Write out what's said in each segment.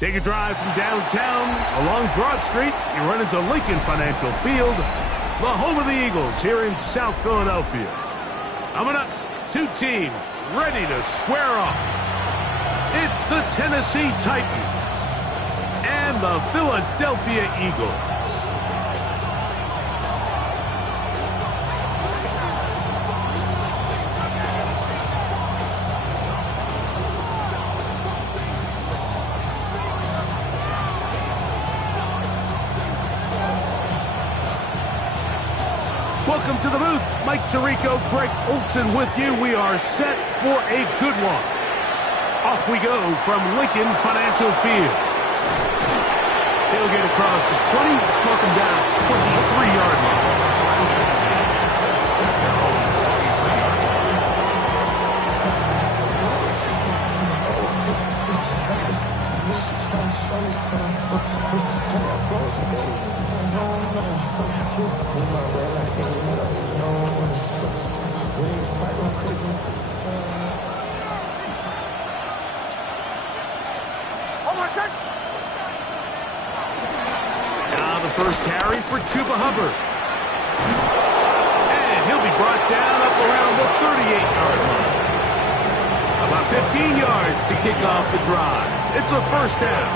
Take a drive from downtown along Broad Street. You run into Lincoln Financial Field, the home of the Eagles here in South Philadelphia. Coming up, two teams ready to square off. It's the Tennessee Titans and the Philadelphia Eagles. Welcome to the booth. Mike Tirico, Greg Olson with you. We are set for a good one. Off we go from Lincoln Financial Field. He'll get across the 20, knock him down 23-yard line. Now the first carry for Chuba Hubbard. And he'll be brought down up around the 38-yard line. About 15 yards to kick off the drive. It's a first down.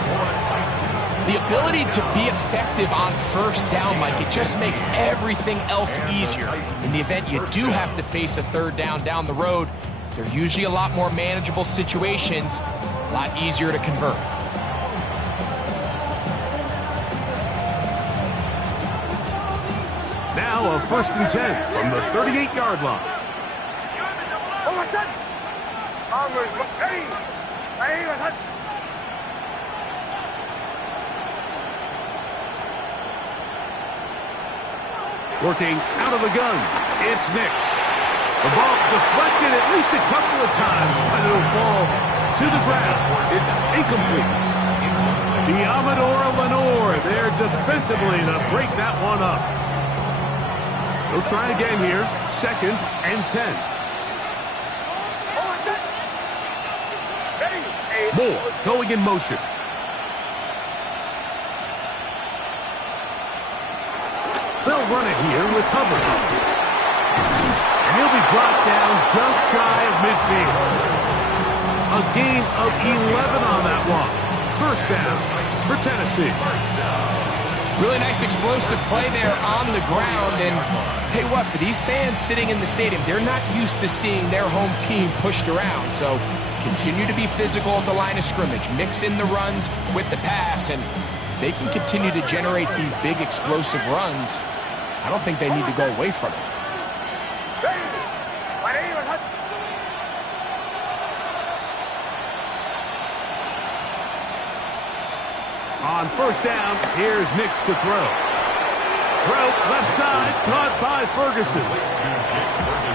The ability to be effective on first down, Mike, it just makes everything else easier. In the event you do have to face a third down the road, they're usually a lot more manageable situations, a lot easier to convert. Now a 1st and 10 from the 38-yard line. Working out of the gun, it's Nix. The ball deflected at least a couple of times, but it'll fall to the ground. It's incomplete. Diamador Lenore there defensively to break that one up. They'll try again here, 2nd and 10. Moore going in motion. They'll run it here with Hubbard. And he'll be brought down just shy of midfield. A gain of 11 on that one. First down for Tennessee. Really nice explosive play there on the ground. And tell you what, for these fans sitting in the stadium, they're not used to seeing their home team pushed around. So continue to be physical at the line of scrimmage. Mix in the runs with the pass. And they can continue to generate these big explosive runs. I don't think they need to go away from it. On first down, here's Nix to throw. Throw left side, caught by Ferguson.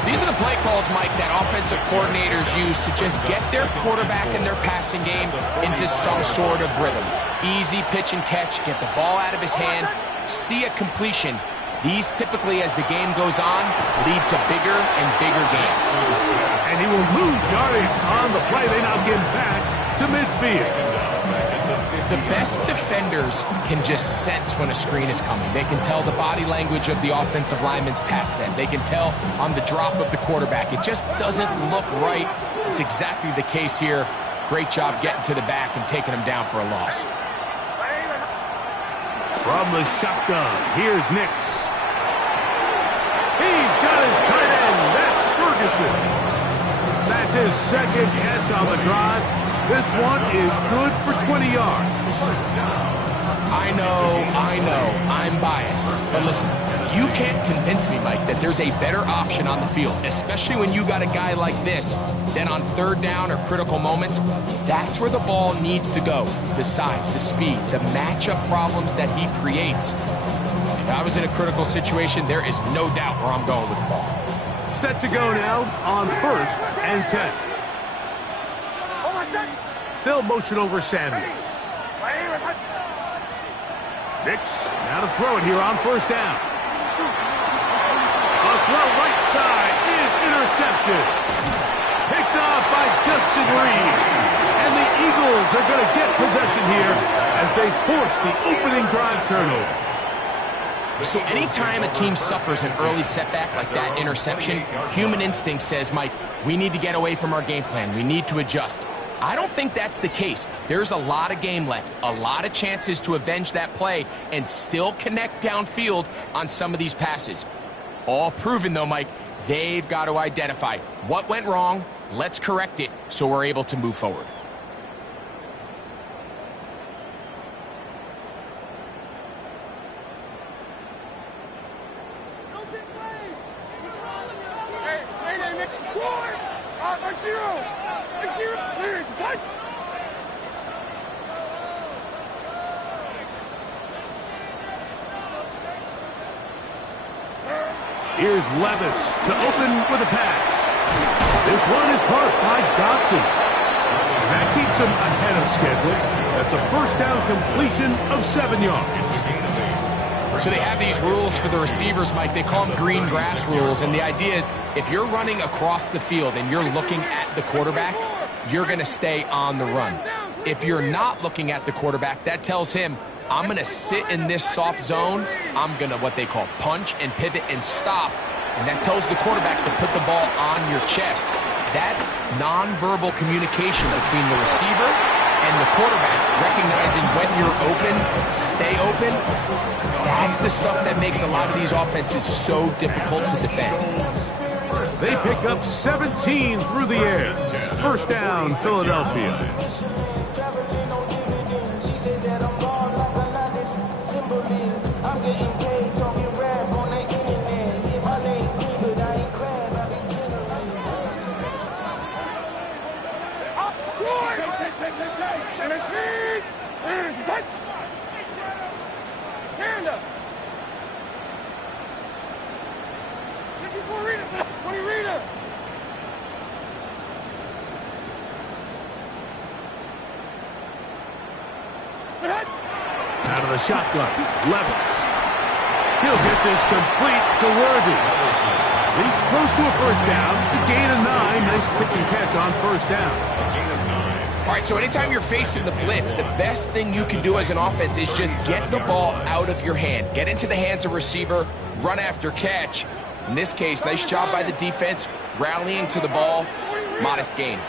These are the play calls, Mike, that offensive coordinators use to just get their quarterback and their passing game into some sort of rhythm. Easy pitch and catch, get the ball out of his hand, see a completion. These typically, as the game goes on, lead to bigger and bigger gains. And he will lose yardage on the play. They now get back to midfield. The best defenders can just sense when a screen is coming. They can tell the body language of the offensive lineman's pass set. They can tell on the drop of the quarterback. It just doesn't look right. It's exactly the case here. Great job getting to the back and taking him down for a loss. From the shotgun, here's Nix. He's got his tight end. That's Ferguson. That's his 2nd catch on the drive. This one is good for 20 yards. I know, I'm biased. But listen, you can't convince me, Mike, that there's a better option on the field, especially when you got a guy like this. Then on third down or critical moments, that's where the ball needs to go. The size, the speed, the matchup problems that he creates. If I was in a critical situation, there is no doubt where I'm going with the ball. Set to go now on 1st and 10. They'll motion over Samuel. Nix, now to throw it here on first down. A throw right side is intercepted. Picked off by Justin Reed. And the Eagles are going to get possession here as they force the opening drive turnover. So anytime a team suffers an early setback like that interception, human instinct says, Mike, we need to get away from our game plan. We need to adjust. I don't think that's the case. There's a lot of game left, a lot of chances to avenge that play and still connect downfield on some of these passes. All proven, though, Mike, they've got to identify what went wrong, let's correct it so we're able to move forward. Here's Levis to open with a pass. This one is caught by Dotson. That keeps him ahead of schedule. That's a first down completion of 7 yards. So they have these rules for the receivers, Mike. They call them green grass rules. And the idea is if you're running across the field and you're looking at the quarterback, you're going to stay on the run. If you're not looking at the quarterback, that tells him, I'm going to sit in this soft zone. I'm going to what they call punch and pivot and stop. And that tells the quarterback to put the ball on your chest. That nonverbal communication between the receiver and the quarterback, recognizing when you're open, stay open, that's the stuff that makes a lot of these offenses so difficult to defend. They pick up 17 through the air. First down, Philadelphia. Out of the shotgun, Levis. He'll get this complete to Worthy. He's close to a first down. It's a gain of 9. Nice pitch and catch on first down. All right, so anytime you're facing the blitz, the best thing you can do as an offense is just get the ball out of your hand. Get into the hands of receiver, run after catch. In this case, nice job by the defense, rallying to the ball, modest gain.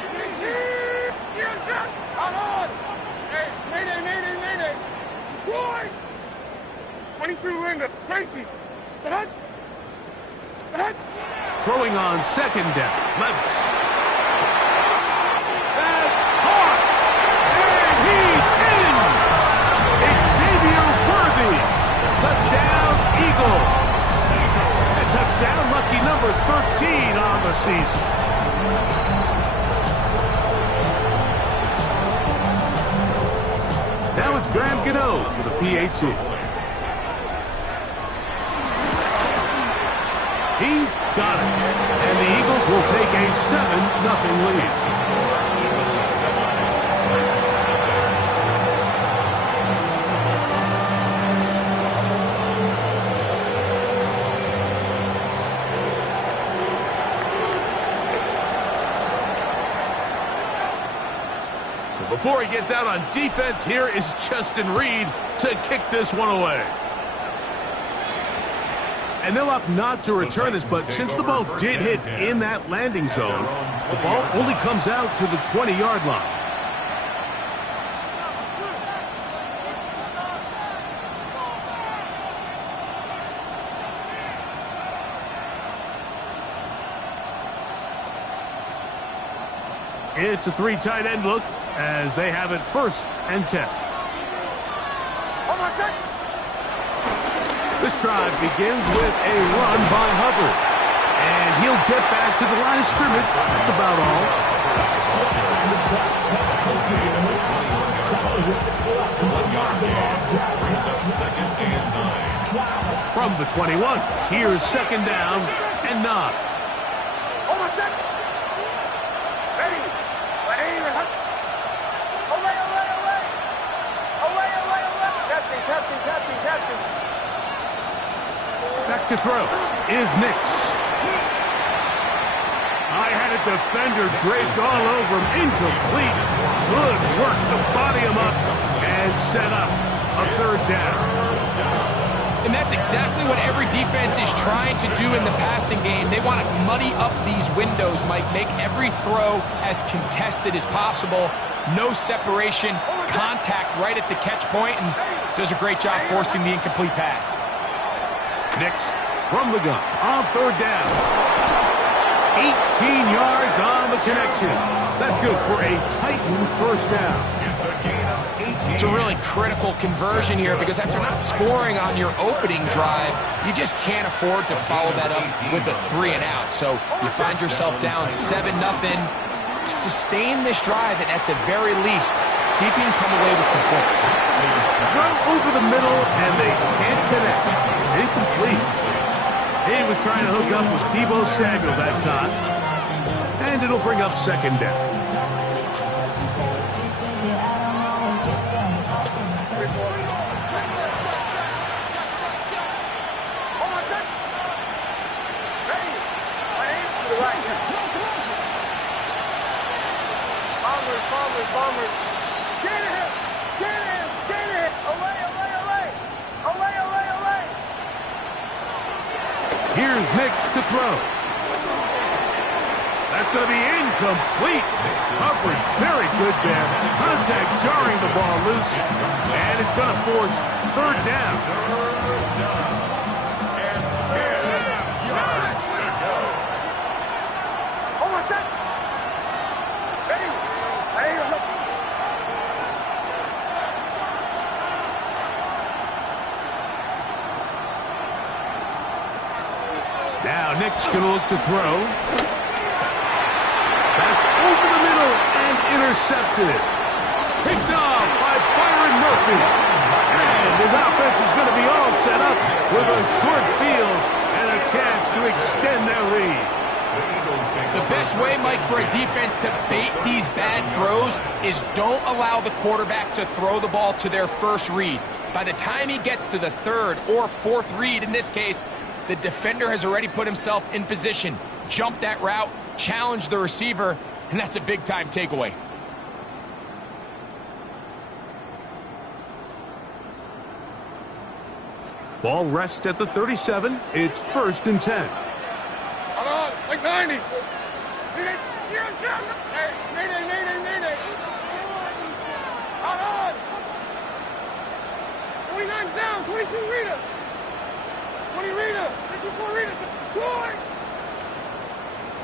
22 in the Tracy. Throwing on second down, Levis. That's caught! And he's in! Xavier Worthy! Touchdown, Eagles! A touchdown, lucky number 13 on the season. Now it's Graham Gano for the PAT. He's got it. And the Eagles will take a 7-0 lead. So before he gets out on defense, here is Justin Reed to kick this one away. And they'll opt not to return this, but since the ball did hit in that landing zone, the ball only comes out to the 20-yard line. It's a 3 tight end look as they have it 1st and 10. This drive begins with a run by Hubbard. And he'll get back to the line of scrimmage. That's about all. From the 21, here's 2nd down and 9. Back to throw is Nix. I had a That defender draped all over him. Incomplete. Good work to body him up and set up a third down. And that's exactly what every defense is trying to do in the passing game. They want to muddy up these windows, Mike, make every throw as contested as possible. No separation, contact right at the catch point, and does a great job forcing the incomplete pass. Nix from the gun on third down. 18 yards on the connection. That's good for a Titan first down. It's a really critical conversion here because after not scoring on your opening drive, you just can't afford to follow that up with a 3 and out. So you find yourself down 7-0. Sustain this drive and at the very least, see if you can come away with some points. Run over the middle and they can't connect. It's incomplete. He was trying to hook up with Deebo Samuel that time. And it'll bring up second down. Bombers. Shanahan. Away. Here's Nix to throw. That's going to be incomplete. Coverage very good there. Contact jarring the ball loose. And it's going to force third down. Now Nix going to look to throw. That's over the middle and intercepted. Picked off by Byron Murphy. And his offense is going to be all set up with a short field and a chance to extend their lead. The best way, Mike, for a defense to bait these bad throws is don't allow the quarterback to throw the ball to their first read. By the time he gets to the third or fourth read, in this case, the defender has already put himself in position, jump that route, challenge the receiver, and that's a big-time takeaway. Ball rests at the 37. It's 1st and 10. Hold on, like 90. Mayday. Hold on. 29's down, 22 Rita. 20 Rita, 54 Rita, short!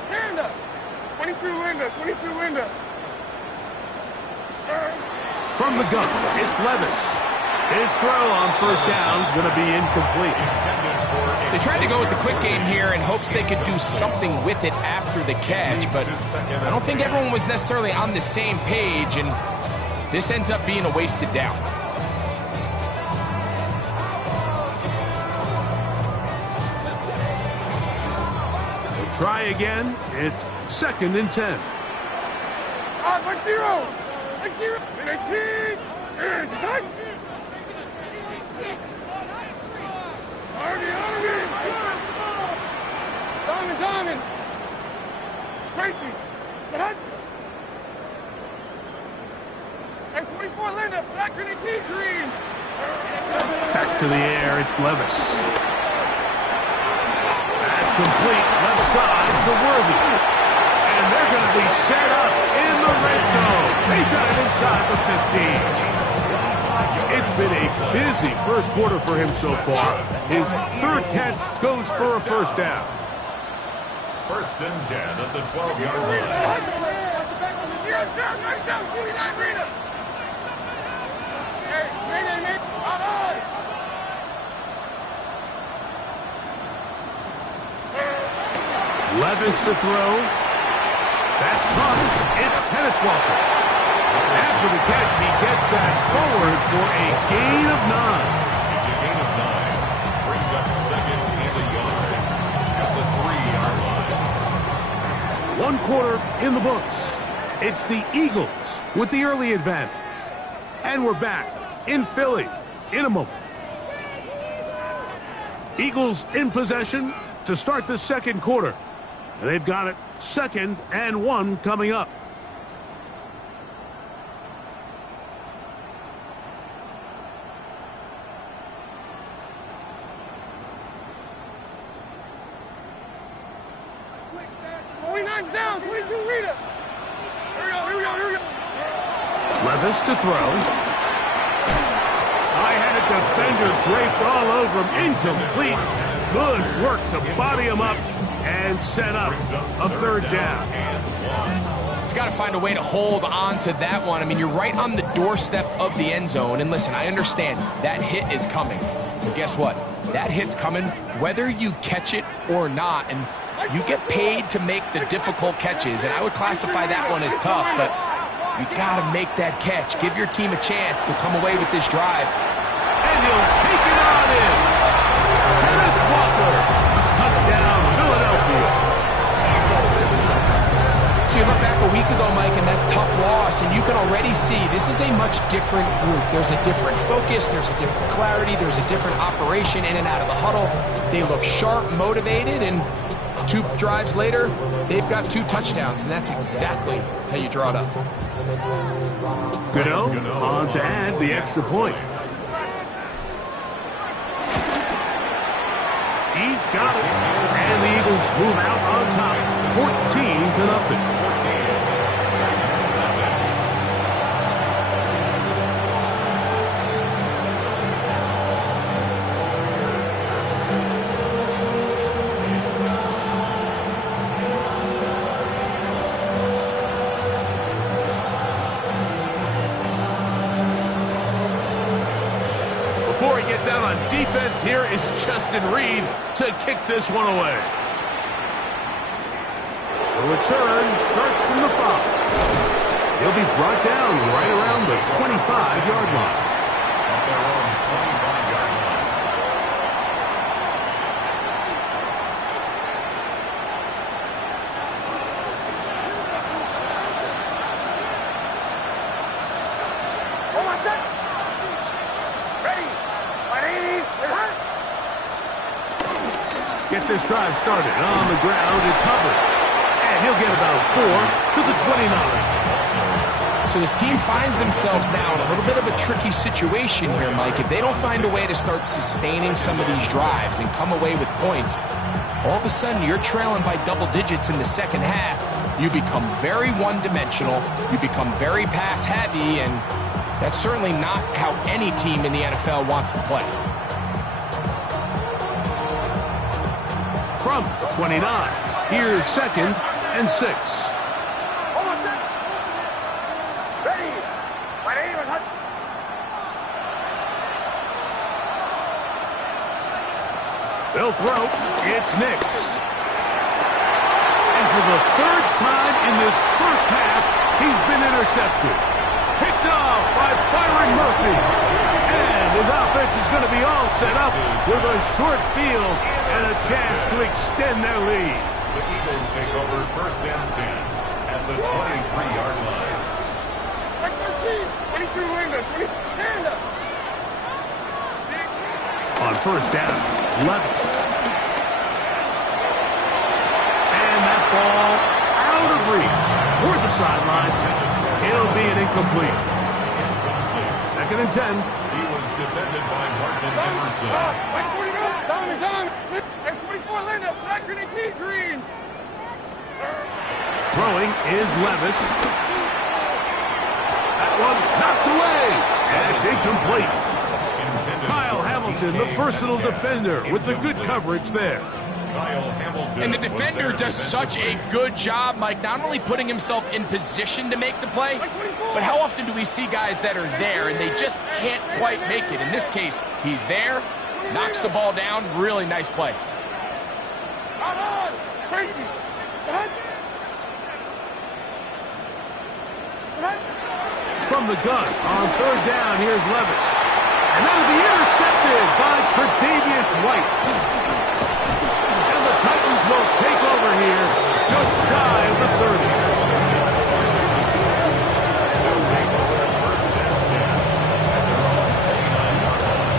Linda, 22 Linda. From the gun, it's Levis. His throw on first down is going to be incomplete. They tried to go with the quick game here in hopes they could do something with it after the catch, but I don't think everyone was necessarily on the same page, and this ends up being a wasted down. Try again. It's 2nd and 10. 1-0. 18. Diamond. Tracy. And 24 Linda. Green. Back to the air. It's Levis. Complete left side to Worthy. And they're going to be set up in the red zone. They've got it inside the 15. It's been a busy first quarter for him so far. His third catch goes for a first down. 1st and 10 at the 12-yard line. Levis to throw. That's caught. It's Kenneth Walker. After the catch, he gets that forward for a gain of 9. It's a gain of 9. Brings up 2nd and a yard at the 3-yard line. 1 quarter in the books. It's the Eagles with the early advantage. And we're back in Philly in a moment. Eagles in possession to start the second quarter. They've got it 2nd and 1 coming up. Down, 22 Rita. Here we go. Levis to throw. I had a defender draped all over him. Incomplete. Good work to body him up and set up a 3rd down. He's got to find a way to hold on to that one. I mean, you're right on the doorstep of the end zone. And listen, I understand that hit is coming. But guess what? That hit's coming whether you catch it or not. And you get paid to make the difficult catches, and I would classify that one as tough, but you got to make that catch. Give your team a chance to come away with this drive. And he'll take it on in. Kenneth Walker. Touchdown, Philadelphia. So you look back a week ago, Mike, and that tough loss, and you can already see this is a much different group. There's a different focus, there's a different clarity, there's a different operation in and out of the huddle. They look sharp, motivated, and 2 drives later, they've got 2 touchdowns, and that's exactly how you draw it up. Gano on to add the extra point. He's got it. And the Eagles move out on top, 14-0. Before he gets out on defense, here is Justin Reed to kick this one away. The return starts from the 5. He'll be brought down right around the 25-yard line. Up their own 25-yard line. Hold on, set. Ready. Get this drive started on the ground. It's Hubbard. And he'll get about 4 to the 29. So this team finds themselves now in a little bit of a tricky situation here, Mike. If they don't find a way to start sustaining some of these drives and come away with points, all of a sudden you're trailing by double digits in the second half. You become very one-dimensional. You become very pass-heavy, and that's certainly not how any team in the NFL wants to play. From the 29, here's 2nd and 6. Hold on, set. Ready. My name is Hudson. They'll throw. It's Nix. And for the 3rd time in this first half, he's been intercepted. Picked off by Byron Murphy. And his offense is going to be all set up with a short field and a chance to extend their lead. The Eagles take over 1st and 10 at the 23-yard line. Like 13. 22 Linda. 20 Panda. On 1st down, Levis. And that ball out of reach toward the sideline. It'll be an incompletion. 2nd and 10. He was defended by Martin Emerson. Like 49. Down. Like 44 Linda. Black Green Green. Throwing is Levis. That one knocked away. And it's incomplete. Kyle Hamilton, the versatile defender, with the good coverage there. Kyle Hamilton. And the defender does such a good job, Mike, not only putting himself in position to make the play, but how often do we see guys that are there and they just can't quite make it? In this case, he's there, knocks the ball down, really nice play. Out on. Tracy. From the gun, on 3rd down, here's Levis. And that'll be intercepted by Tre'Davious White. And the Titans will take over here just shy of the 30. They'll take over 1st and 10 at their own 29-yard line.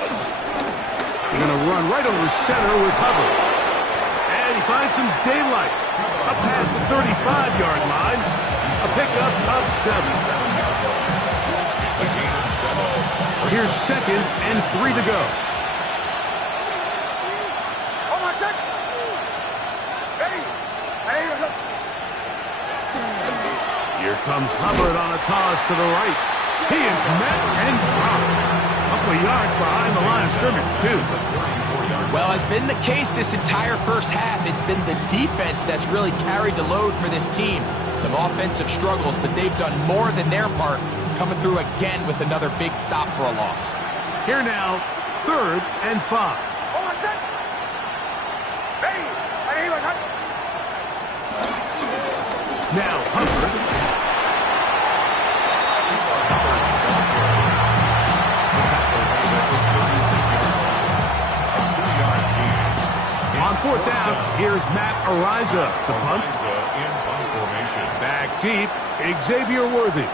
They're going to run right over center with Hubbard. And he finds some daylight. Up past the 35-yard line. A pickup of 7. It's a gain of 7. Here's 2nd and 3 to go. Oh, my check. Hey. Here comes Hubbard on a toss to the right. He is met and dropped. A couple of yards behind the line of scrimmage, too. Well, has been the case this entire first half. It's been the defense that's really carried the load for this team. Some offensive struggles, but they've done more than their part, coming through again with another big stop for a loss. Here now, 3rd and 5. Oh, my check. Hey. Now Hubbard. On 4th down, here's Matt Araiza to punt. In punt formation. Back deep, Xavier Worthy.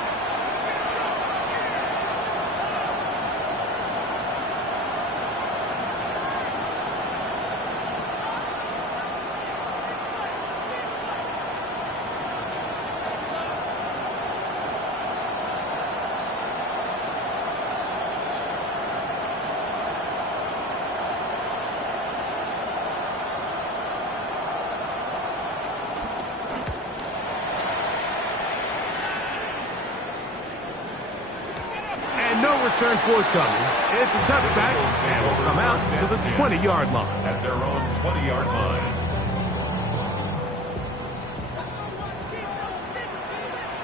No return forthcoming. It's a touchback and will come out to the 20-yard line. At their own 20-yard line.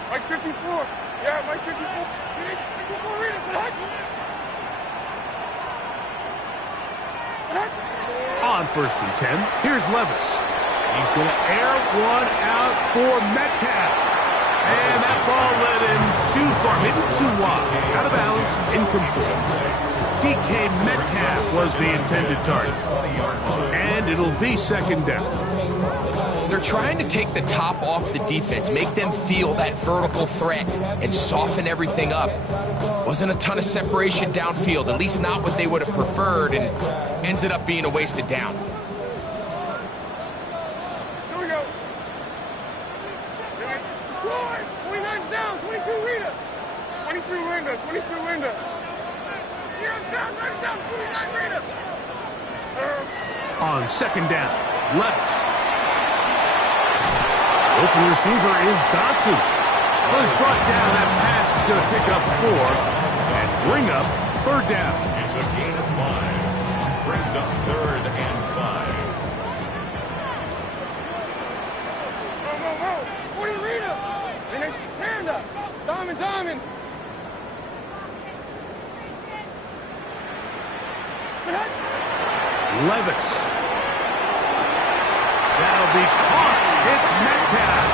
Mike 54. Yeah, Mike 54. 54 readers. On 1st and 10, here's Levis. He's going to air one out for Metcalf. And that ball led him too far, maybe too wide. Out of bounds, incomplete. DK Metcalf was the intended target. And it'll be 2nd down. They're trying to take the top off the defense, make them feel that vertical threat, and soften everything up. Wasn't a ton of separation downfield, at least not what they would have preferred, and ends it up being a wasted down. Here we go. 29 down, 22 Rita. 22 Linda, 22 Linda. Here's down, 29 Rita. On 2nd down, Levis. Open receiver is Dotson. Was brought down. That pass is going to pick up 4 and bring up 3rd down. It's a gain of 5. Brings up 3rd and 5. Whoa. 40 Rita. And then Panda. Diamond. Levis. That'll be caught. It's Metcalf.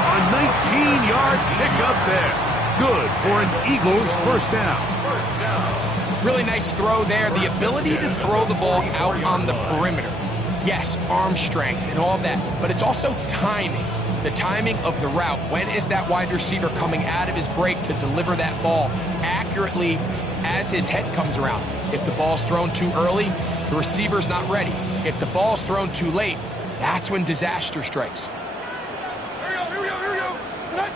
A 19-yard pickup there. Good for an Eagles 1st down. Really nice throw there. The ability to throw the ball out on the perimeter. Yes, arm strength and all that, but it's also timing. The timing of the route. When is that wide receiver coming out of his break to deliver that ball accurately as his head comes around? If the ball's thrown too early, the receiver's not ready. If the ball's thrown too late, that's when disaster strikes. Here we go. Select.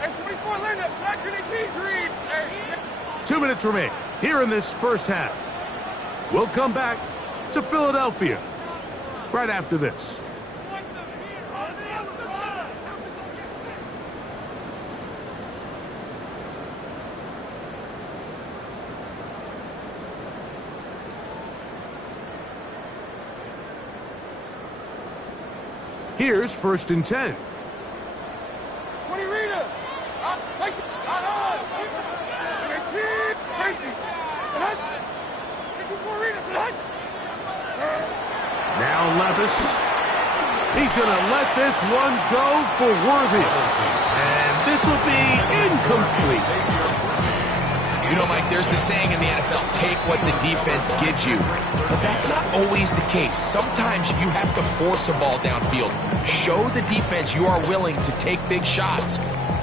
And 24 Linda. Select 18 Green. 2 minutes remain here in this first half. We'll come back to Philadelphia right after this. Here's 1st and 10. 20 Rita. Not on. 18 Tracy. Select. 54 Rita. Select. Now Levis. He's going to let this one go for Worthy. And this will be incomplete. You know, Mike, there's the saying in the NFL, take what the defense gives you. But that's not always the case. Sometimes you have to force a ball downfield. Show the defense you are willing to take big shots.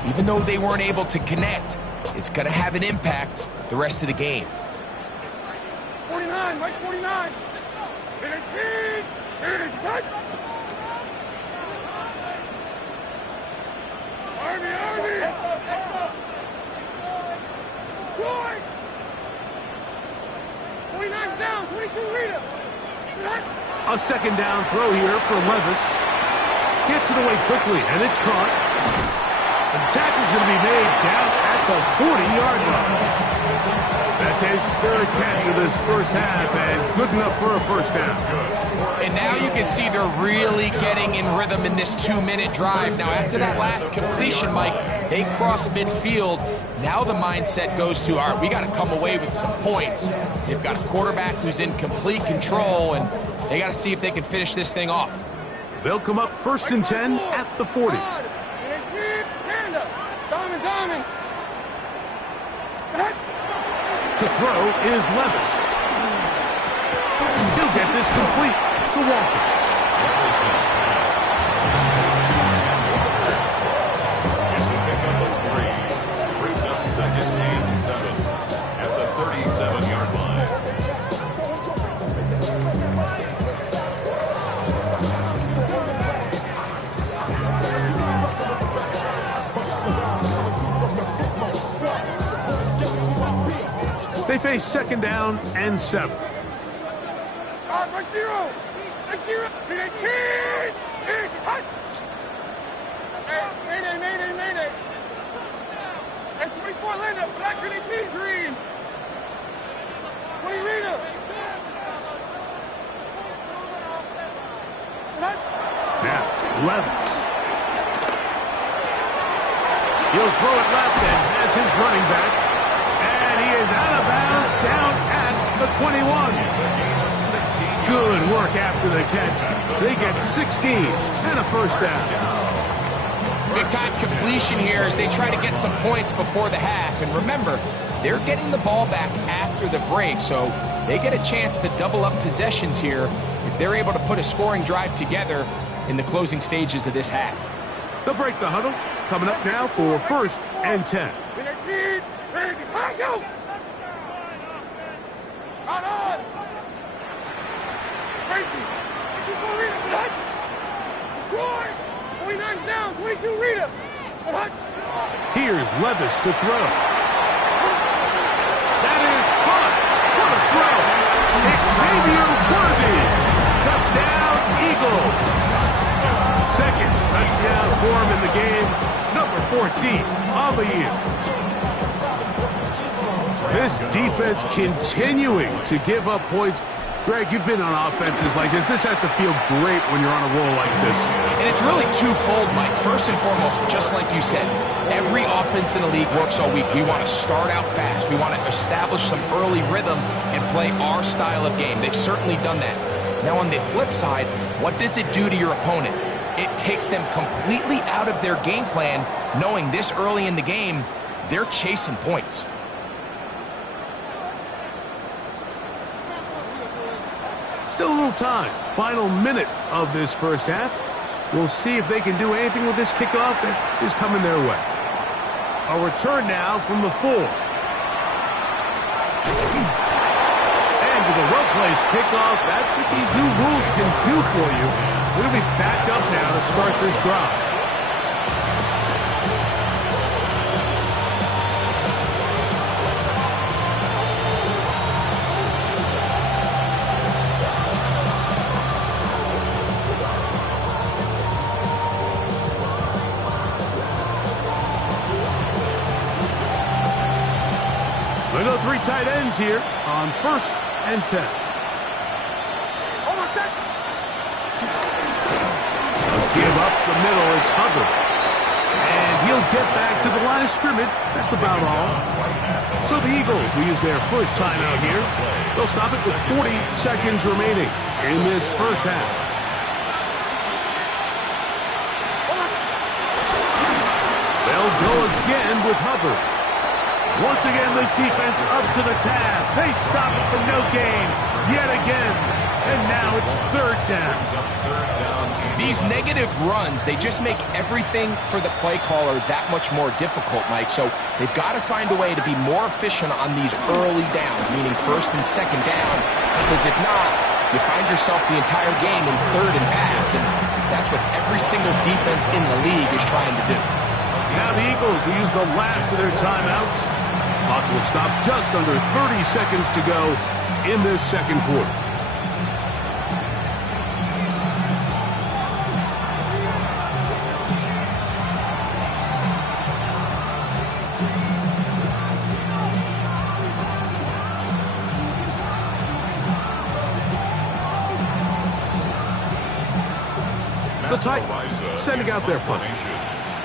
Even though they weren't able to connect, it's going to have an impact the rest of the game. 49, right 49. 18, 10. Army. Short. 49's down, 22 Rita. A second down throw here for Levis. Gets it away quickly, and it's caught. And the tackle's going to be made down at the 40-yard line. That's his third catch of this first half, and good enough for a first down. And now you can see they're really getting in rhythm in this 2-minute drive. Now, after that last completion, Mike, they cross midfield. Now the mindset goes to, all right, we got to come away with some points. They've got a quarterback who's in complete control, and they got to see if they can finish this thing off. They'll come up 1st and 10 at the 40. Diamond. To throw is Levis. He'll get this complete to Walker. It's a pickup of 3. Brings up 2nd and 7 at the 37-yard line. They face 2nd down and 7. Right zero. Mayday. And 24 Linda, black 18, green. 20 Rita. Now, Levis. He'll throw it left and has his running back. And he is out of bounds down at the 21. Good work after the catch. They get 16 and a first down. Big-time completion here as they try to get some points before the half. And remember, they're getting the ball back after the break, so they get a chance to double up possessions here if they're able to put a scoring drive together in the closing stages of this half. They'll break the huddle. Coming up now for 1st and 10. Go! On! Tracy! 24 Rita! Troy! 49's down! 22 Rita! Here's Levis to throw. That is caught! What a throw! Xavier Worthy! Touchdown, Eagles! Second touchdown for him in the game. Number 14 on the year. This defense continuing to give up points. Greg, you've been on offenses like this. This has to feel great when you're on a roll like this. And it's really twofold, Mike. First and foremost, just like you said, every offense in the league works all week. We want to start out fast. We want to establish some early rhythm and play our style of game. They've certainly done that. Now, on the flip side, what does it do to your opponent? It takes them completely out of their game plan, knowing this early in the game, they're chasing points. Still a little time. Final minute of this first half. We'll see if they can do anything with this kickoff that is coming their way. A return now from the 4. And with a well-placed kickoff, that's what these new rules can do for you. We're going to be back up now to start this drive. We'll go 3 tight ends here on 1st and 10. Hold on a second. A give up the middle, it's Hubbard. And he'll get back to the line of scrimmage. That's about all. So the Eagles will use their first timeout here. They'll stop it with 40 seconds remaining in this first half. They'll go again with Hubbard. Once again, this defense up to the task. They stop it from no gain yet again. And now it's third down. These negative runs, they just make everything for the play caller that much more difficult, Mike. So they've got to find a way to be more efficient on these early downs, meaning first and second down, because if not, you find yourself the entire game in third and pass, and that's what every single defense in the league is trying to do. Now the Eagles will use the last of their timeouts. Clock will stop just under 30 seconds to go in this second quarter. The Titans sending out their punter,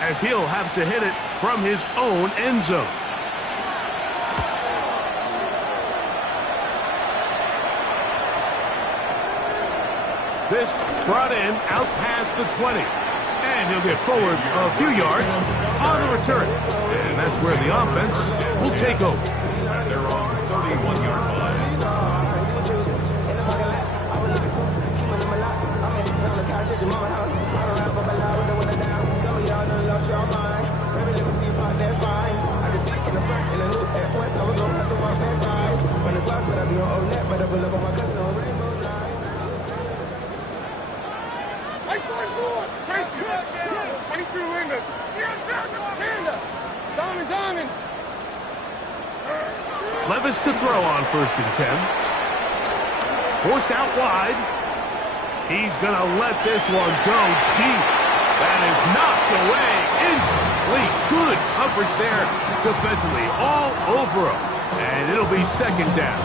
as he'll have to hit it from his own end zone. This brought in out past the 20. And he'll get forward a few yards on the return. And that's where the offense will take over. They're on 31-yard line. Like 44. 22 Linda. Diamond. Levis to throw on 1st and 10. Forced out wide. He's going to let this one go deep. That is knocked away. Incomplete. Good coverage there defensively. All over him. And it'll be second down.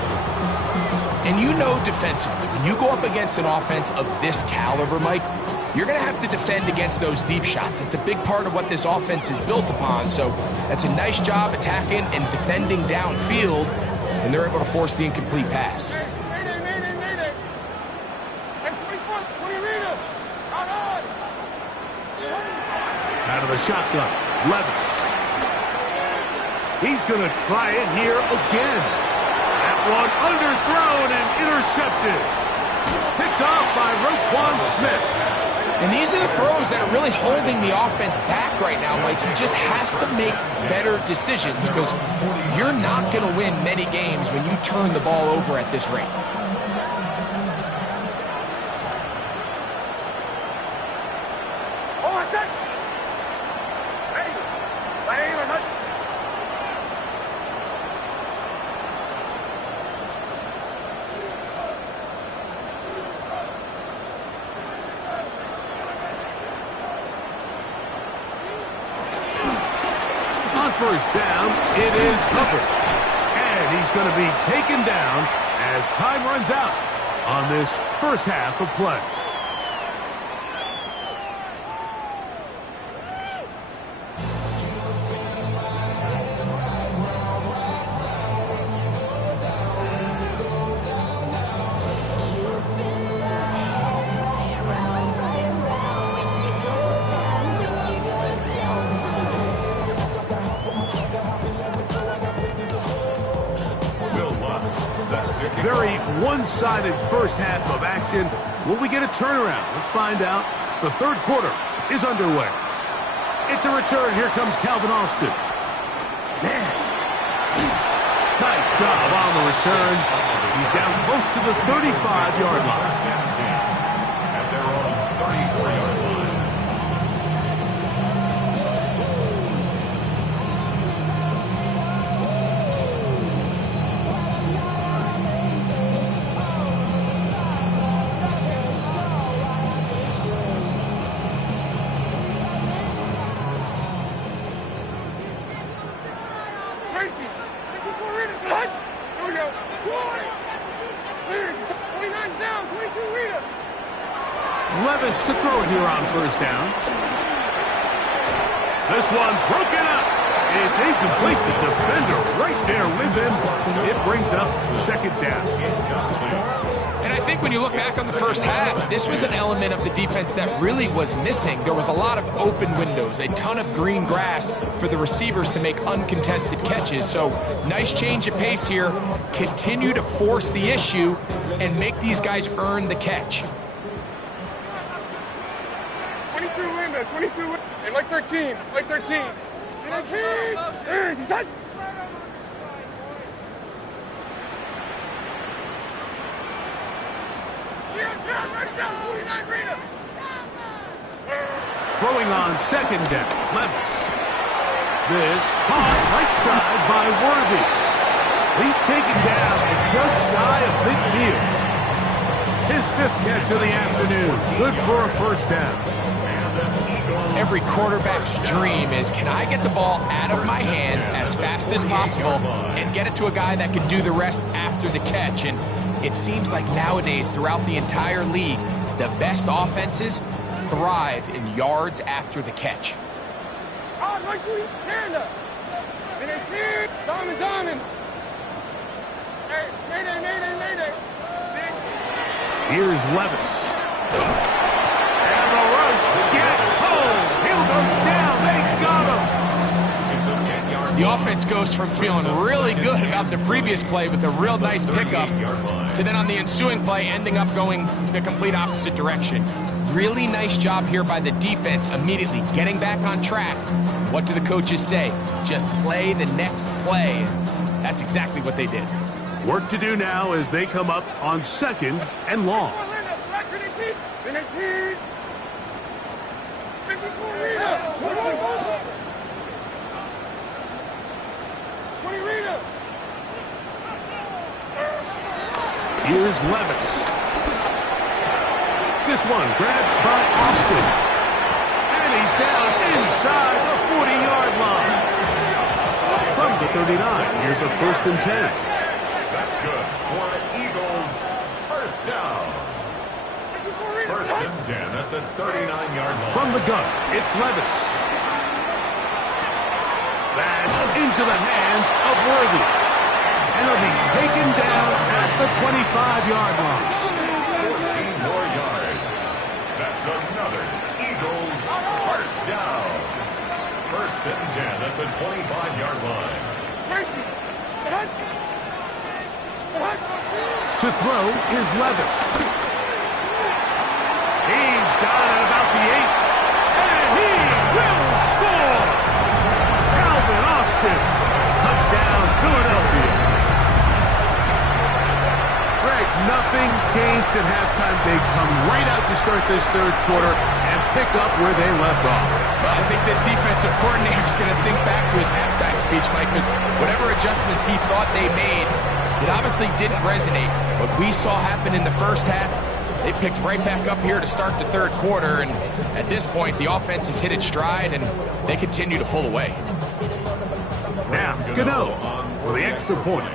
And you know defensively, when you go up against an offense of this caliber, Mike, you're going to have to defend against those deep shots. It's a big part of what this offense is built upon. So that's a nice job attacking and defending downfield, and they're able to force the incomplete pass. Mayday. And 24, 20 Rita. Out. Out of the shotgun. Levis. He's going to try it here again. That one underthrown and intercepted. Picked off by Roquan Smith. And these are the throws that are really holding the offense back right now, Mike. He just has to make better decisions because you're not going to win many games when you turn the ball over at this rate. Oh, I said. First down, it is Hubbard. And he's going to be taken down as time runs out on this first half of play. Very one-sided first half of action. Will we get a turnaround? Let's find out. The third quarter is underway. It's a return. Here comes Calvin Austin. Man. Nice job on the return. He's down close to the 35-yard line. And they're on 34-yard line. Levis to throw it here on first down. This one broken up. It's incomplete. The defender right there with him. It brings up second down. And And I think when you look back on the first half, this was an element of the defense that really was missing. There was a lot of open windows, a ton of green grass for the receivers to make uncontested catches. So nice change of pace here. Continue to force the issue and make these guys earn the catch. 22 window, 22 window. Hey, like 13, like 13. He's hot. Throwing on second down, Levis. This caught right side by Worthy. He's taken down at just shy of midfield. His 5th catch of the afternoon. Good for a first down. Every quarterback's dream is, can I get the ball out of my hand as fast as possible and get it to a guy that can do the rest after the catch? And it seems like nowadays, throughout the entire league, the best offenses thrive in yards after the catch. Here's Levis. And the rush gets home. He'll go down. They got him. The offense goes from feeling really good about the previous play with a real nice pickup to then on the ensuing play ending up going the complete opposite direction. Really nice job here by the defense immediately getting back on track. What do the coaches say? Just play the next play. That's exactly what they did. Work to do now as they come up on 2nd and long. Here's Levis. This one grabbed by Austin. And he's down inside the 40-yard line. From the 39, here's a 1st and 10. That's good for the Eagles. First down. 1st and 10 at the 39-yard line. From the gun, it's Levis. That's into the hands of Worthy. And he'll be taken down at the 25-yard line. 14 more yards. That's another Eagles first down. 1st and 10 at the 25-yard line. To throw is Levis. He's got it about the 8. And he will score! Calvin Austin. Touchdown, Philadelphia. Greg, nothing changed at halftime. They come right out to start this 3rd quarter and pick up where they left off. Well, I think this defensive coordinator is going to think back to his halftime speech, Mike, because whatever adjustments he thought they made, it obviously didn't resonate. What we saw happen in the first half, they picked right back up here to start the 3rd quarter, and at this point, the offense has hit its stride, and they continue to pull away. Now, Gano for the extra point.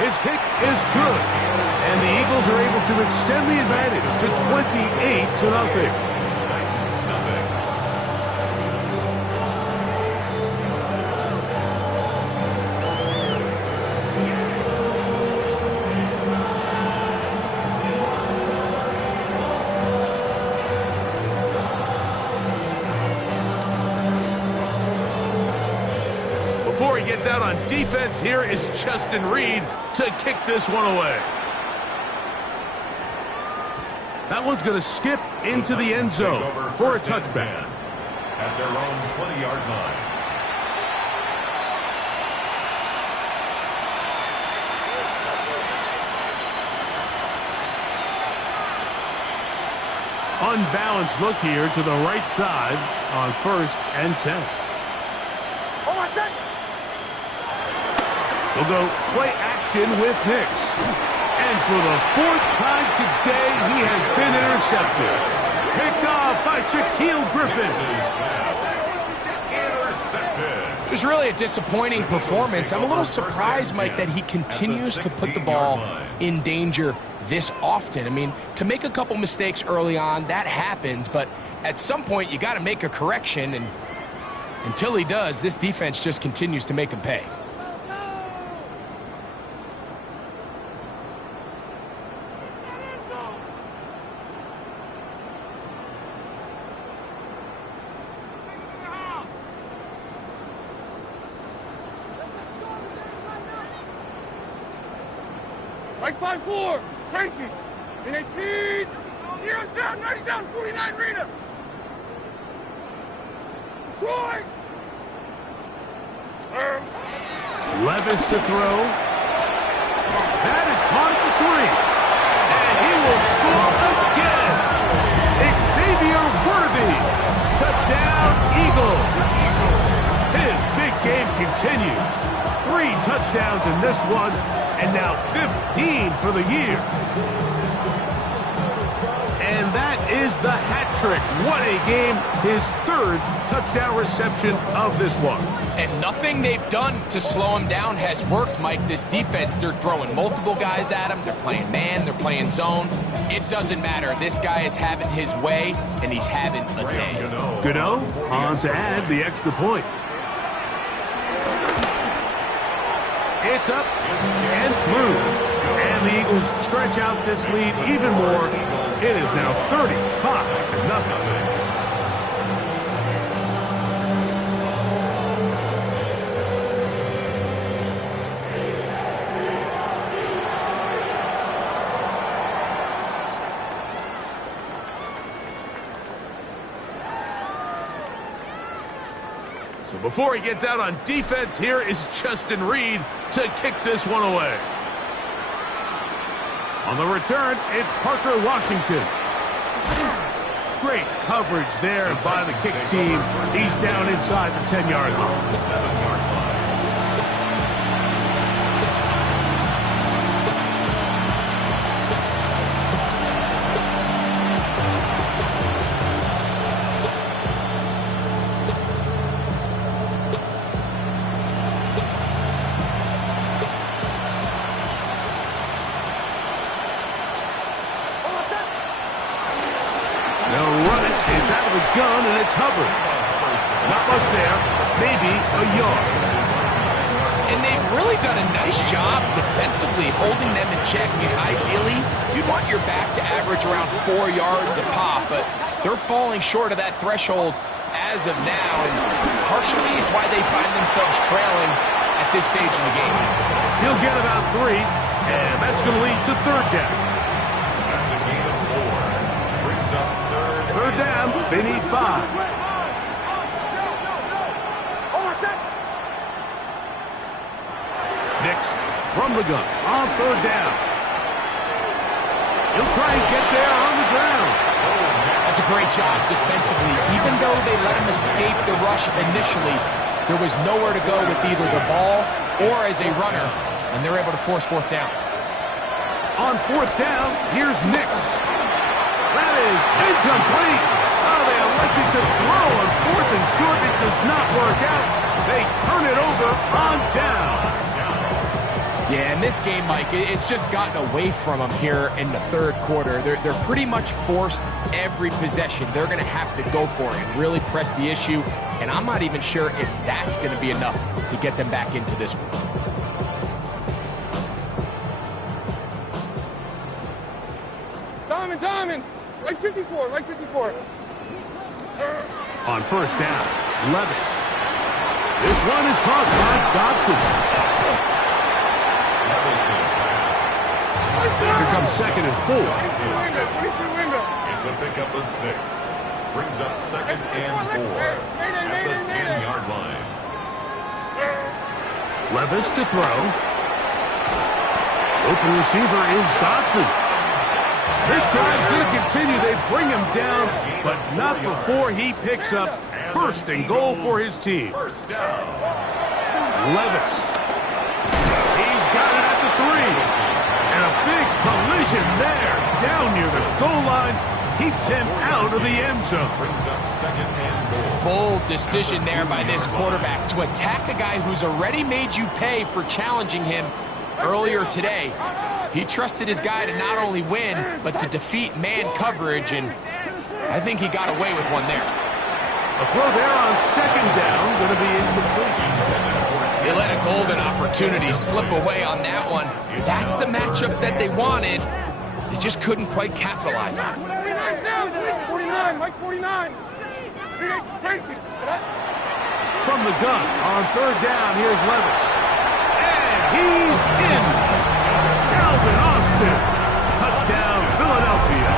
His kick is good, and the Eagles are able to extend the advantage to 28-0. Before he gets out on defense, here is Justin Reed to kick this one away. That one's going to skip into the end zone for a touchback. At their own 20-yard line. Unbalanced look here to the right side on 1st and 10. We'll go play action with Nix. And for the 4th time today, he has been intercepted. Picked off by Shaquille Griffin. Intercepted. Just really a disappointing performance. I'm a little surprised, Mike, that he continues to put the ball in danger this often. I mean, to make a couple mistakes early on, that happens, but at some point you got to make a correction, and until he does, this defense just continues to make him pay. Mike 5-4. Tracy. In 18. Heroes down, 90 down, 49 Rita. Troy. Levis to throw. That is caught at the 3. And he will score again. Xavier Worthy. Touchdown, Eagles. His big game continues. 3 touchdowns in this one, and now 15 for the year. And that is the hat trick. What a game. His 3rd touchdown reception of this one. And nothing they've done to slow him down has worked, Mike. This defense, they're throwing multiple guys at him. They're playing man, they're playing zone. It doesn't matter. This guy is having his way, and he's having a day. Gano on to add the extra point. It's up and through. And the Eagles stretch out this lead even more. It is now 35-0. So before he gets out on defense, here is Justin Reed to kick this one away. On the return, it's Parker Washington. Great coverage there by the kick team. He's down inside the 10-yard line. 7-yard line. Gun, and it's Hubbard. Not much there. Maybe a yard. And they've really done a nice job defensively holding them in check. I mean, ideally, you'd want your back to average around 4 yards a pop, but they're falling short of that threshold as of now, and partially it's why they find themselves trailing at this stage in the game. He'll get about 3, and that's going to lead to 3rd down. That's a gain of 4. Brings up 3rd down, they need 5. Nix from the gun on 3rd down. He'll try and get there on the ground. That's a great job defensively. Even though they let him escape the rush initially, there was nowhere to go with either the ball or as a runner, and they're able to force 4th down. On 4th down, here's Nix. That is incomplete. Oh, they elected to throw on 4th and short. It does not work out. They turn it over on down. Yeah, in this game, Mike, it's just gotten away from them here in the 3rd quarter. They're pretty much forced every possession. They're going to have to go for it and really press the issue, and I'm not even sure if that's going to be enough to get them back into this one. Diamond! Like 54, like 54. On 1st down, Levis. This one is caught by Dodson. Here comes 2nd and 4. 22 window. It's a pickup of 6. Brings up 2nd and 4 at the 10-yard line. Levis to throw. Open receiver is Dodson. This drive's going to continue. They bring him down, but not before he picks up 1st and goal for his team. 1st down. Levis. He's got it at the 3. And a big collision there, down near the goal line, keeps him out of the end zone. Brings up 2nd and goal. Bold decision there by this quarterback to attack a guy who's already made you pay for challenging him earlier today. He trusted his guy to not only win, but to defeat man coverage, and I think he got away with one there. A throw there on 2nd down, going to be incomplete. They let a golden opportunity slip away on that one. That's the matchup that they wanted. They just couldn't quite capitalize on it. 49 down, 49, Mike 49. Tracy. From the gun on 3rd down, here's Levis. And he's in. Calvin Austin Houston. Touchdown, Philadelphia.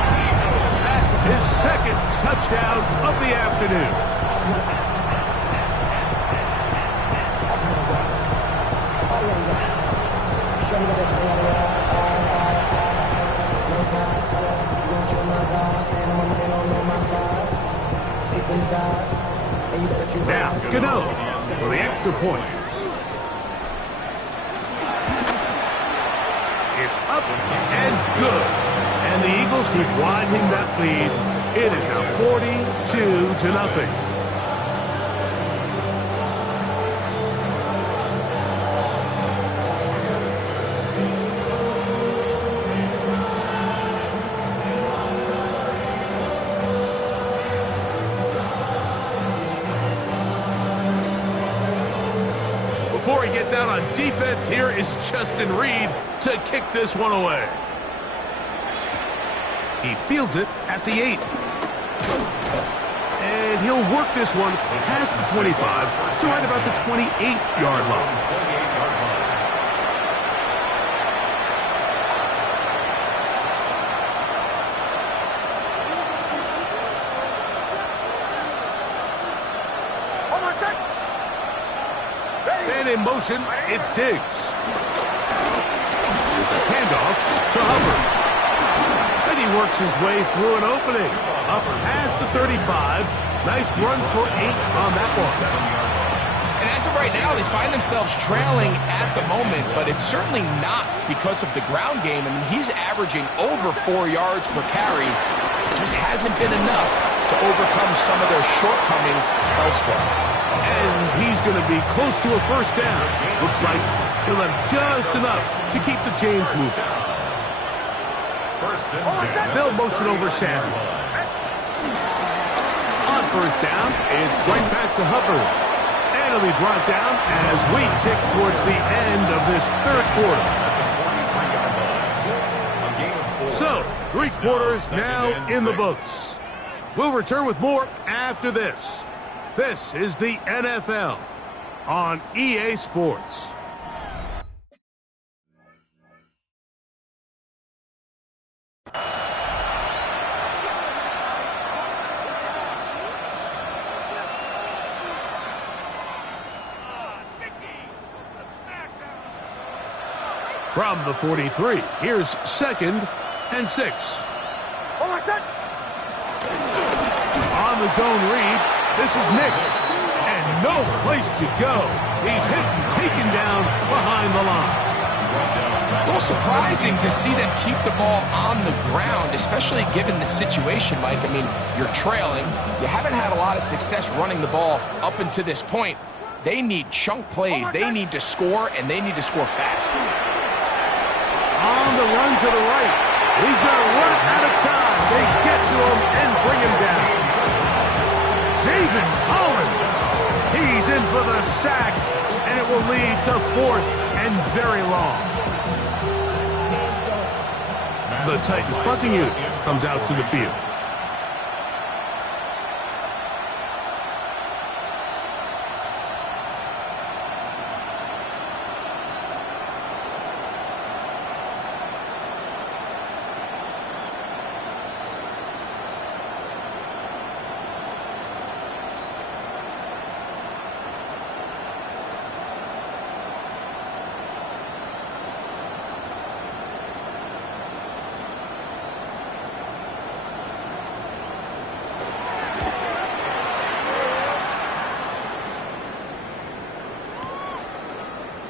That's his second touchdown of the afternoon. Now, Gano for the extra point. It's up and good. And the Eagles keep widening that lead. It is now 42-0. Before he gets out on defense, here is Justin Reed to kick this one away. He fields it at the 8. And he'll work this one past the 25 to right about the 28-yard line. And in motion, it's Diggs. There's a handoff to Hubbard. And he works his way through an opening. Up past the 35. Nice run for 8 on that one. And as of right now, they find themselves trailing at the moment, but it's certainly not because of the ground game. I mean, he's averaging over 4 yards per carry. It just hasn't been enough to overcome some of their shortcomings elsewhere. And he's going to be close to a first down. Looks like he'll have just enough to keep the chains moving. They'll motion over Samuel. On first down, it's right back to Hubbard. And he'll be brought down as we tick towards the end of this third quarter. So, 3 quarters now in the books. We'll return with more after this. This is the NFL on EA Sports. From the 43, here's 2nd and 6. On the zone read. This is Nix, and no place to go. He's hit and taken down behind the line. A little surprising to see them keep the ball on the ground, especially given the situation, Mike. I mean, you're trailing. You haven't had a lot of success running the ball up until this point. They need chunk plays. They need to score, and they need to score fast. On the run to the right. He's going to run out of time. They get to him and bring him down. David Collins, he's in for the sack, and it will lead to 4th and very long. The Titans punting unit comes out to the field.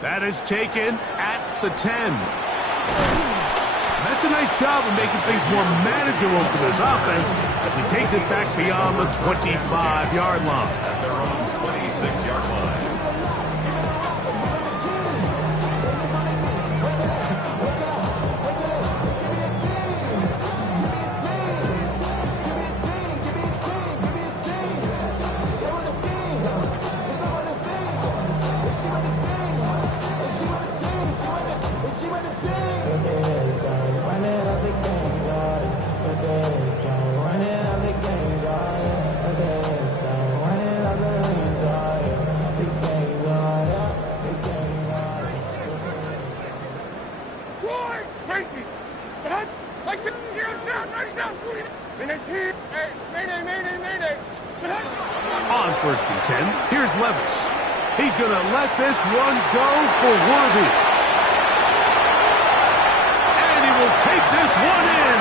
That is taken at the 10. That's a nice job of making things more manageable for this offense as he takes it back beyond the 25-yard line. At their own 26-yard line. Levis. He's going to let this one go for Worthy. And he will take this one in.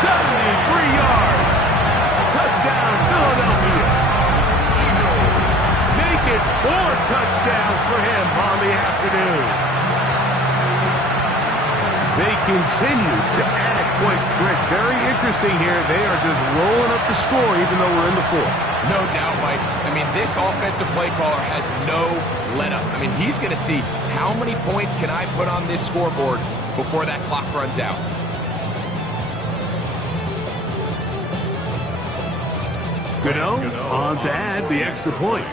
73 yards. Touchdown, Philadelphia. Make it 4 touchdowns for him on the afternoon. They continue to add points. Greg, very interesting here. They are just rolling up the score even though we're in the fourth. No doubt, Mike. I mean, this offensive play caller has no let-up. I mean, he's going to see how many points can I put on this scoreboard before that clock runs out. Gano on to add the extra point.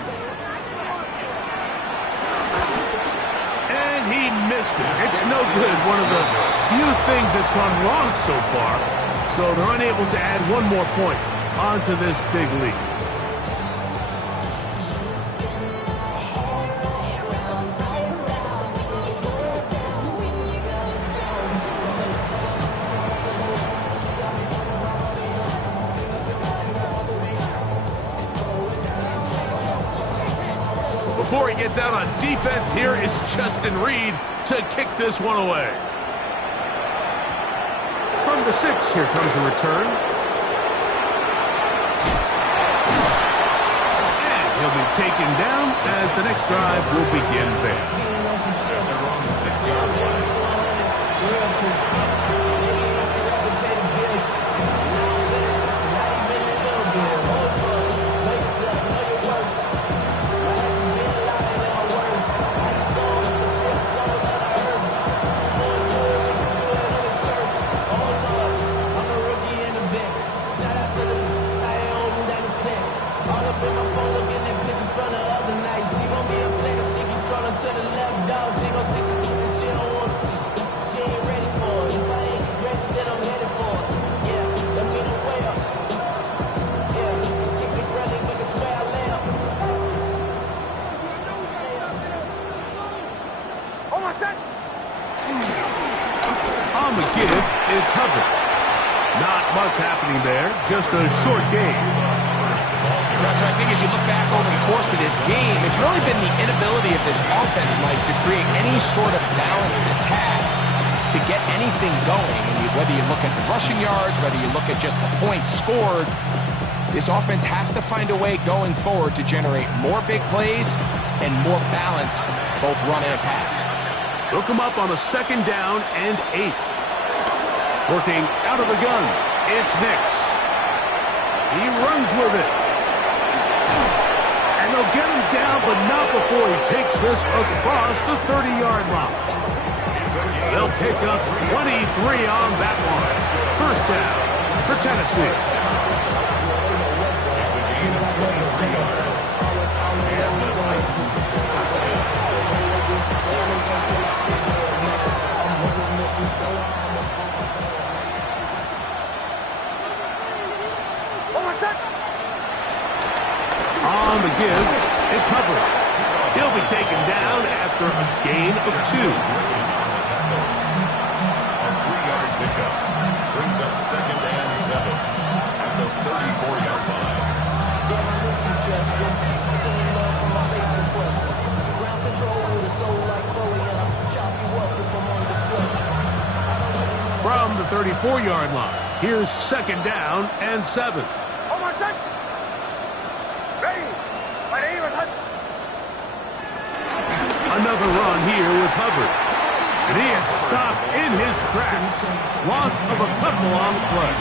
And he missed it. It's no good. One of the few things that's gone wrong so far. So they're unable to add one more point onto this big lead. Before he gets out on defense, here is Justin Reed to kick this one away. From the 6, here comes a return. And he'll be taken down as the next drive will begin there. They're on the 6-yard line. On the give, it's Hubbard. Not much happening there, just a short game. So I think as you look back over the course of this game, it's really been the inability of this offense, Mike, to create any sort of balanced attack to get anything going. And whether you look at the rushing yards, whether you look at just the points scored, this offense has to find a way going forward to generate more big plays and more balance, both run and pass. They'll come up on a 2nd down and 8. Working out of the gun, it's Nix. He runs with it. And they'll get him down, but not before he takes this across the 30-yard line. They'll pick up 23 on that one. 1st down for Tennessee. It's a gain of 23 yards. And the Titans first down. On the give, it's Hubbard. He'll be taken down after a gain of 2. A 3-yard pickup brings up 2nd and 7 at the 34-yard line. From the 34-yard line, here's 2nd down and 7. Another run here with Hubbard. And he is stopped in his tracks. Loss of a couple on the play.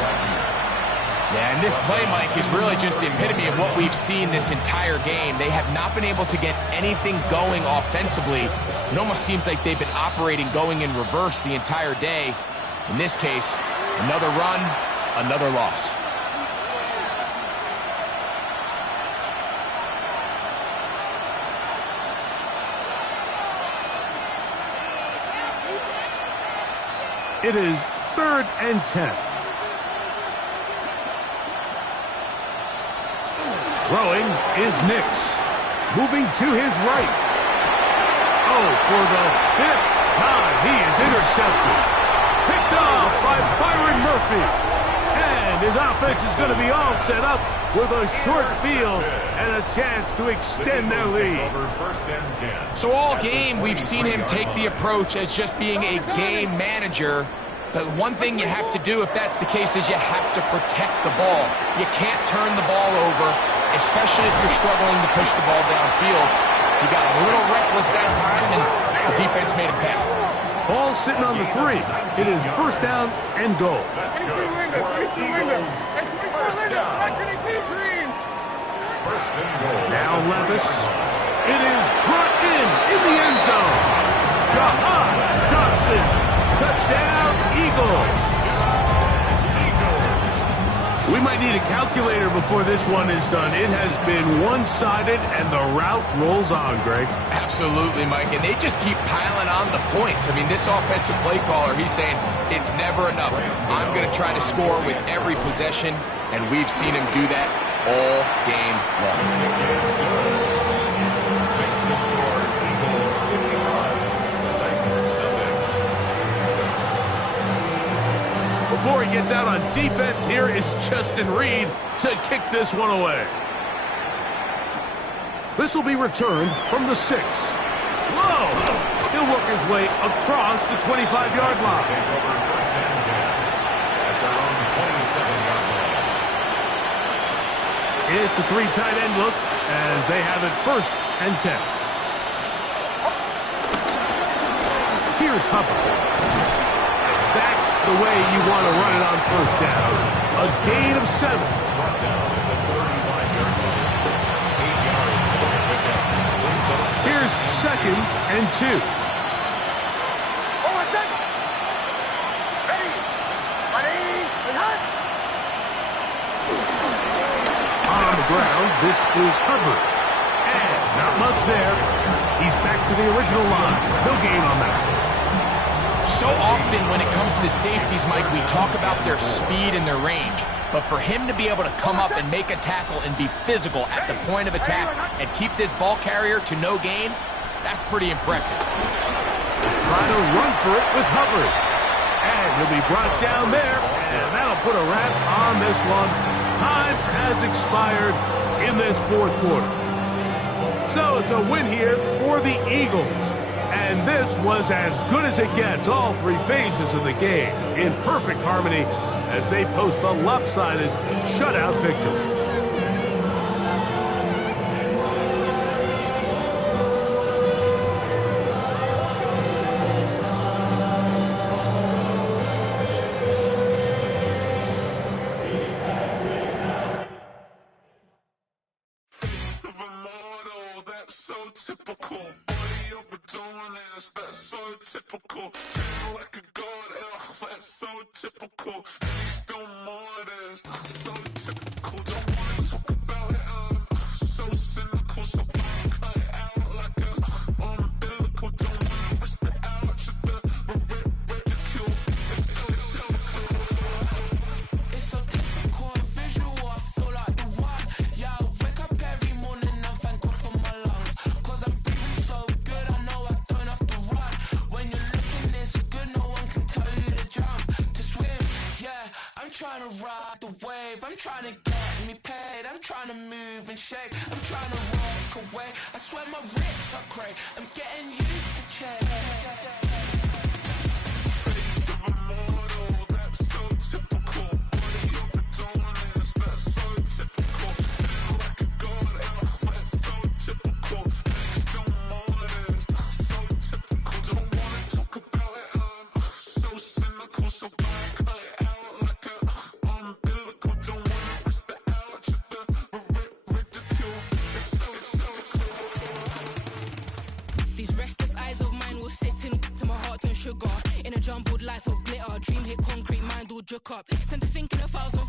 Yeah, and this play, Mike, is really just the epitome of what we've seen this entire game. They have not been able to get anything going offensively. It almost seems like they've been operating going in reverse the entire day. In this case, another run, another loss. It is 3rd and 10. Throwing is Nix. Moving to his right. Oh, for the 5th time, he is intercepted. Picked off by Byron Murphy. And his offense is going to be all set up with a short field and a chance to extend their lead. So all game, we've seen him take the approach as just being a game manager. But one thing you have to do if that's the case is you have to protect the ball. You can't turn the ball over, especially if you're struggling to push the ball downfield. He got a little reckless that time, and the defense made him pay. Ball sitting on the 3. It is first down and goal. 22 Linda, 22 Linda. Hey, 24 Linda, back to the team green. First and goal. Now Levis. It is brought in the end zone. Jahan Dotson. Touchdown, Eagles. We might need a calculator before this one is done. It has been one-sided, and the route rolls on, Greg. Absolutely, Mike, and they just keep piling on the points. I mean, this offensive play caller, he's saying it's never enough. I'm going to try to score with every possession, and we've seen him do that all game long. Before he gets out on defense, here is Justin Reed to kick this one away. This will be returned from the 6. Whoa! He'll work his way across the 25-yard line. It's a 3 tight end look as they have it first and 10. Here's Hubbard. That's the way you want to run it on first down. A gain of 7. Here's second and 2. Hold on a second. Ready. Ready. Hut. On the ground, this is Hubbard. And not much there. He's back to the original line. No gain on that. So often when it comes to safeties, Mike, we talk about their speed and their range. But for him to be able to come up and make a tackle and be physical at the point of attack and keep this ball carrier to no gain, that's pretty impressive. Try to run for it with Hubbard. And he'll be brought down there, and that'll put a wrap on this one. Time has expired in this fourth quarter. So it's a win here for the Eagles. And this was as good as it gets, all 3 phases of the game, in perfect harmony as they post the lopsided shutout victory. I'm trying to get me paid, I'm trying to move and shake, I'm trying to walk away, I swear my wrists are great, I'm getting used to change. Face of a model, that's so typical, body of the dominance, that's so typical, feel like a god, that's so typical, next to modest, so typical, don't wanna talk about it, I'm so cynical, so black, cut it out like a umbilical, don't wanna risk the ouch of the ridicule, it's so These restless eyes of mine will sit in to my heart turn sugar. In a jumbled life of glitter, dream hit concrete, mind all jook up. Tend to think in 1,000